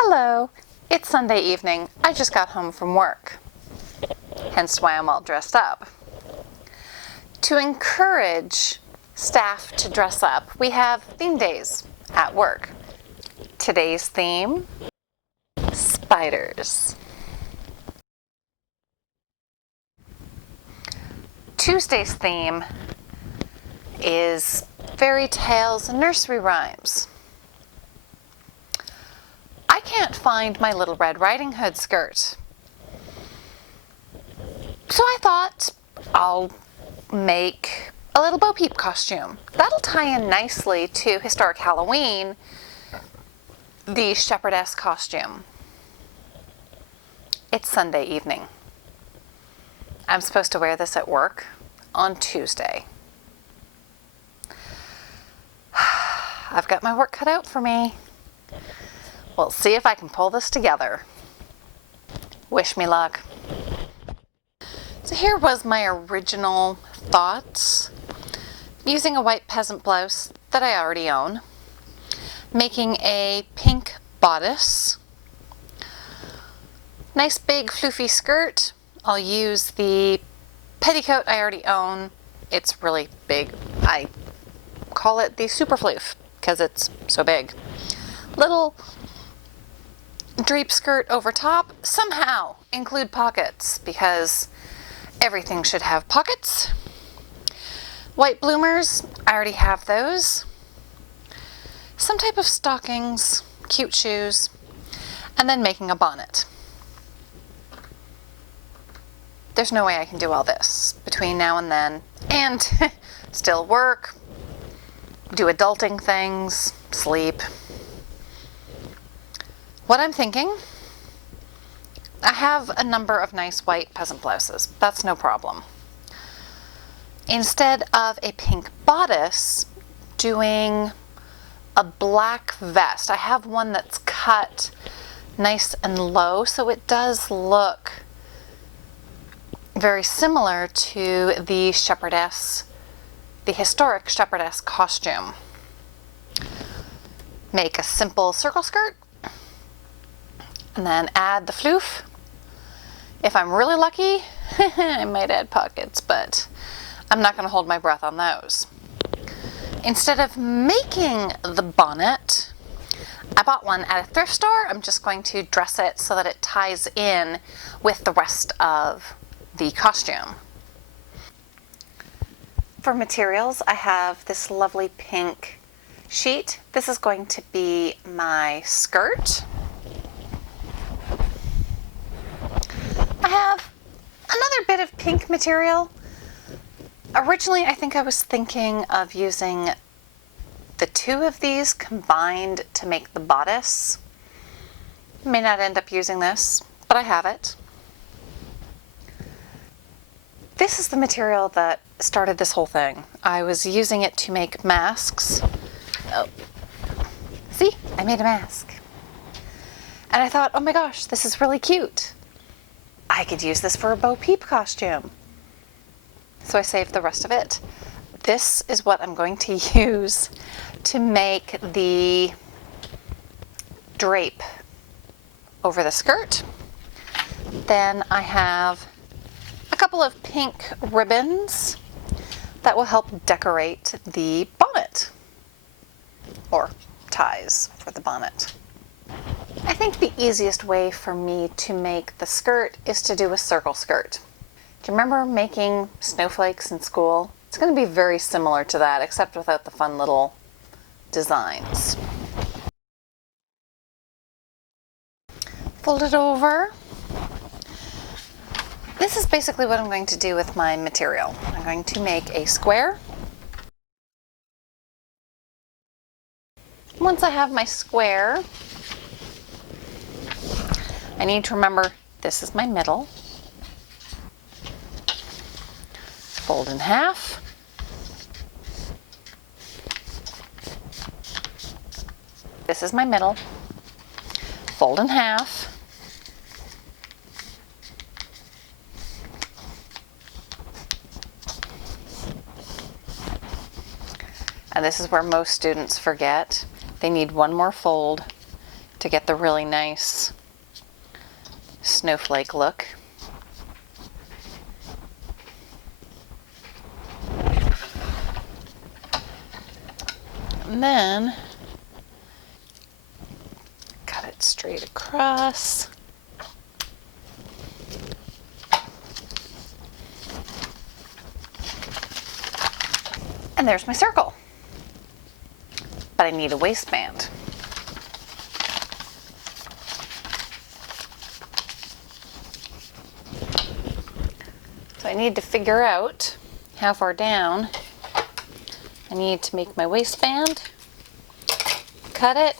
Hello, it's Sunday evening. I just got home from work, hence why I'm all dressed up. To encourage staff to dress up, we have theme days at work. Today's theme, spiders. Tuesday's theme is fairy tales and nursery rhymes. I can't find my Little Red Riding Hood skirt. So I thought I'll make a little Bo Peep costume. That'll tie in nicely to Historic Halloween, the shepherdess costume. It's Sunday evening. I'm supposed to wear this at work on Tuesday. I've got my work cut out for me. We'll see if I can pull this together. Wish me luck. So here was my original thoughts. Using a white peasant blouse that I already own. Making a pink bodice. Nice big floofy skirt. I'll use the petticoat I already own. It's really big. I call it the super floof because it's so big. Little drape skirt over top. Somehow include pockets because everything should have pockets. White bloomers, I already have those. Some type of stockings, cute shoes, and then making a bonnet. There's no way I can do all this between now and then, and still work, do adulting things, sleep. What I'm thinking, I have a number of nice white peasant blouses. That's no problem. Instead of a pink bodice, doing a black vest. I have one that's cut nice and low, so it does look very similar to the shepherdess, the historic shepherdess costume. Make a simple circle skirt, and then add the floof. If I'm really lucky, I might add pockets, but I'm not going to hold my breath on those. Instead of making the bonnet, I bought one at a thrift store. I'm just going to dress it so that it ties in with the rest of the costume. For materials, I have this lovely pink sheet. This is going to be my skirt. I have another bit of pink material. Originally, I think I was thinking of using the two of these combined to make the bodice. May not end up using this, but I have it. This is the material that started this whole thing. I was using it to make masks. Oh, see, I made a mask. And I thought, oh my gosh, this is really cute. I could use this for a Bo Peep costume. So I saved the rest of it. This is what I'm going to use to make the drape over the skirt. Then I have a couple of pink ribbons that will help decorate the bonnet, or ties for the bonnet. I think the easiest way for me to make the skirt is to do a circle skirt. Do you remember making snowflakes in school? It's going to be very similar to that, except without the fun little designs. Fold it over. This is basically what I'm going to do with my material. I'm going to make a square. Once I have my square, I need to remember this is my middle. Fold in half. This is my middle. Fold in half. And this is where most students forget. They need one more fold to get the really nice snowflake look. And then cut it straight across. And there's my circle. But I need a waistband. So I need to figure out how far down I need to make my waistband. Cut it.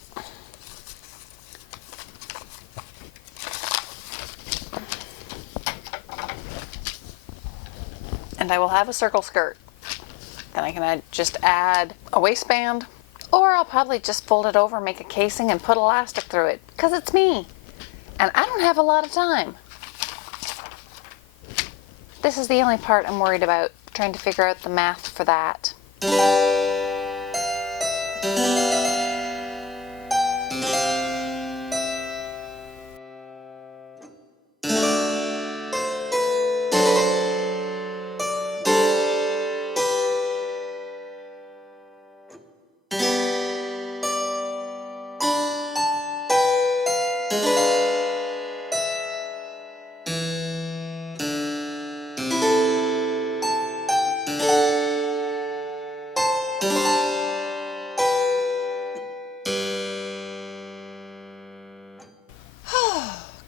And I will have a circle skirt. Then I can just add a waistband, or I'll probably just fold it over, make a casing, and put elastic through it, because it's me. And I don't have a lot of time. This is the only part I'm worried about, trying to figure out the math for that.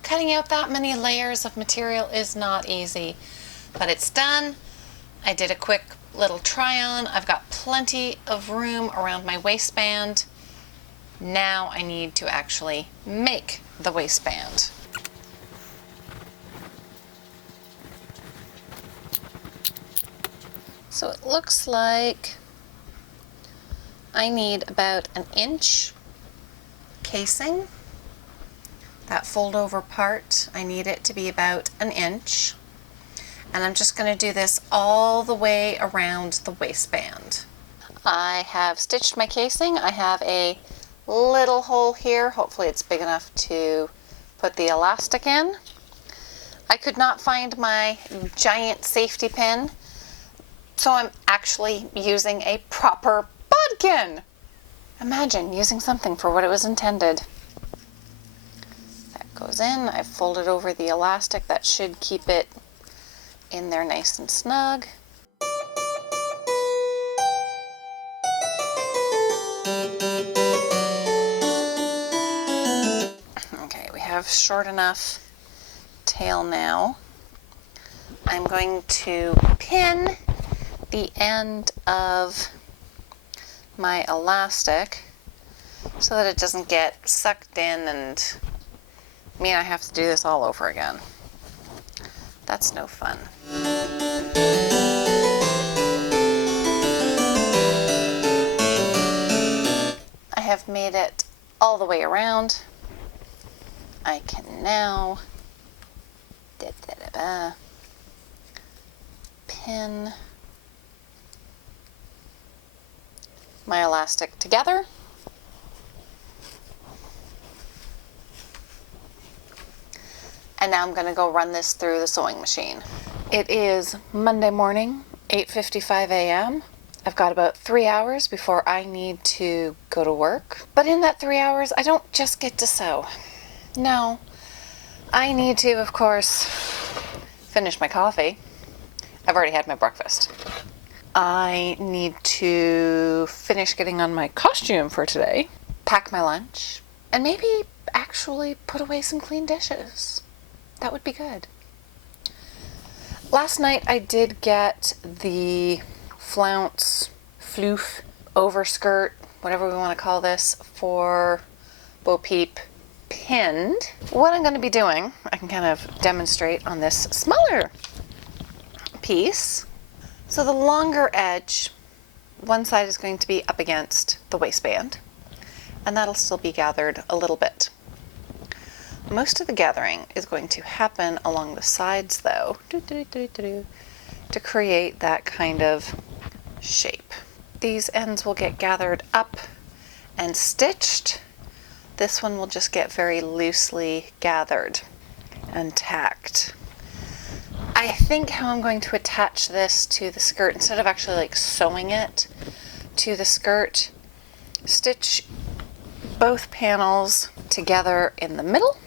Cutting out that many layers of material is not easy, but it's done. I did a quick little try on. I've got plenty of room around my waistband. Now I need to actually make the waistband. So it looks like I need about an inch casing. That fold over part, I need it to be about an inch. And I'm just going to do this all the way around the waistband. I have stitched my casing. I have a little hole here. Hopefully it's big enough to put the elastic in. I could not find my giant safety pin, so I'm actually using a proper bodkin. Imagine using something for what it was intended. Goes in, I've folded over the elastic. That should keep it in there nice and snug. Okay, we have short enough tail now. I'm going to pin the end of my elastic so that it doesn't get sucked in and mean I have to do this all over again. That's no fun. I have made it all the way around. I can now pin my elastic together. And now I'm going to go run this through the sewing machine. It is Monday morning, 8:55 a.m. I've got about 3 hours before I need to go to work. But in that 3 hours, I don't just get to sew. No, I need to, of course, finish my coffee. I've already had my breakfast. I need to finish getting on my costume for today, pack my lunch, and maybe actually put away some clean dishes. That would be good. Last night I did get the flounce, floof, overskirt, whatever we want to call this, for Peep pinned. What I'm going to be doing, I can kind of demonstrate on this smaller piece. So the longer edge, one side is going to be up against the waistband, and that'll still be gathered a little bit. Most of the gathering is going to happen along the sides though, to create that kind of shape. These ends will get gathered up and stitched. this one will just get very loosely gathered and tacked. I think how I'm going to attach this to the skirt, instead of actually like sewing it to the skirt, stitch both panels together in the middle,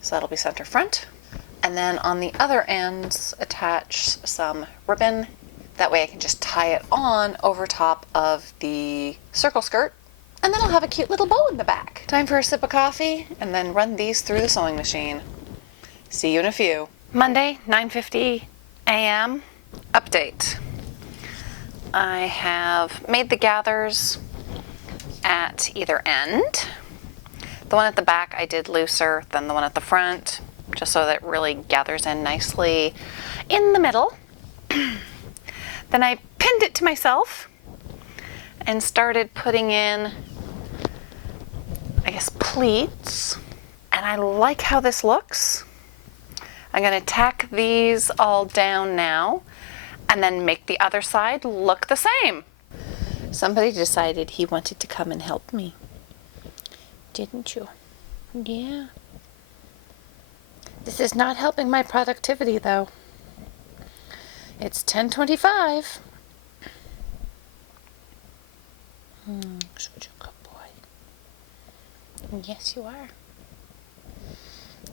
so that'll be center front, and then on the other ends attach some ribbon. That way I can just tie it on over top of the circle skirt, and then I'll have a cute little bow in the back. Time for a sip of coffee and then run these through the sewing machine. See you in a few. Monday, 9:50 a.m. Update. I have made the gathers at either end. The one at the back I did looser than the one at the front, just so that it really gathers in nicely in the middle. Then I pinned it to myself and started putting in, I guess, pleats. And I like how this looks. I'm going to tack these all down now and then make the other side look the same. Somebody decided he wanted to come and help me. Didn't you? Yeah. This is not helping my productivity though. It's 10:25. Such a good boy. Yes, you are.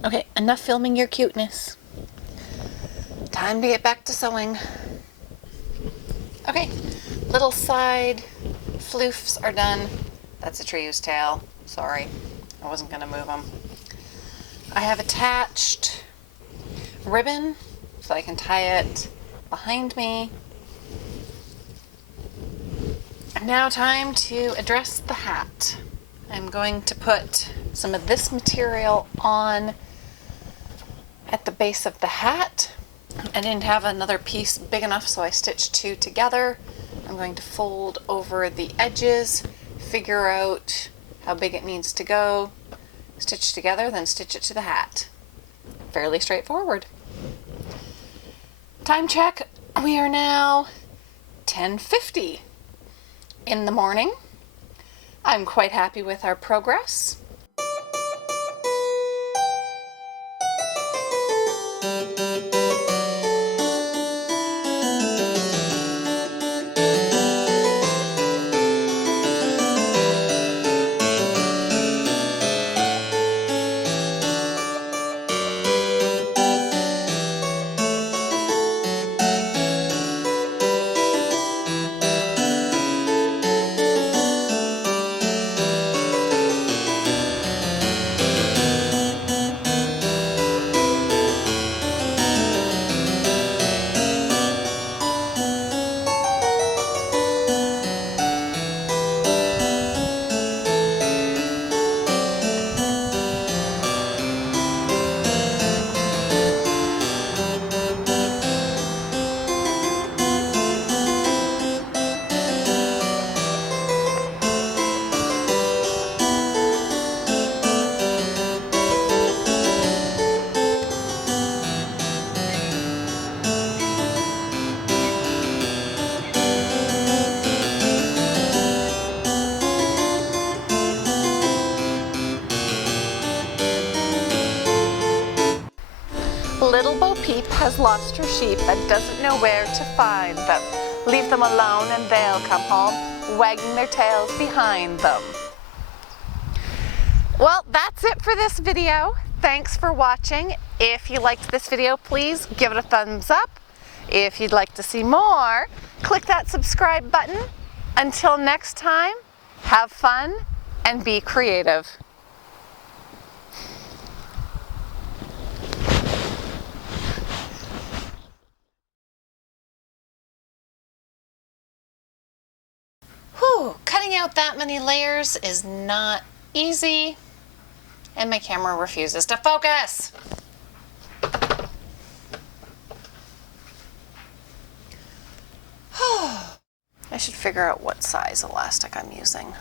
Okay, enough filming your cuteness. Time to get back to sewing. Okay, little side floofs are done. That's a tree's tail. Sorry, I wasn't gonna move them. I have attached ribbon so I can tie it behind me. And now time to address the hat. I'm going to put some of this material on at the base of the hat. I didn't have another piece big enough, so I stitched two together. I'm going to fold over the edges, figure out how big it needs to go, stitch together, then stitch it to the hat. Fairly straightforward. Time check, we are now 10:50 in the morning. I'm quite happy with our progress. Little Bo Peep has lost her sheep and doesn't know where to find them. Leave them alone and they'll come home, wagging their tails behind them. Well, that's it for this video. Thanks for watching. If you liked this video, please give it a thumbs up. If you'd like to see more, click that subscribe button. Until next time, have fun and be creative. Whew, cutting out that many layers is not easy, and my camera refuses to focus. I should figure out what size elastic I'm using.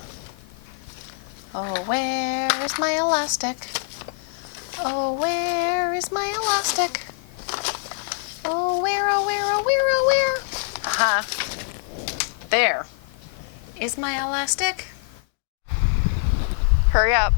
Oh, where is my elastic? Oh, where is my elastic? Oh, where, oh, where, oh, where, oh, where? Aha. There. Is my elastic? Hurry up.